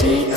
Take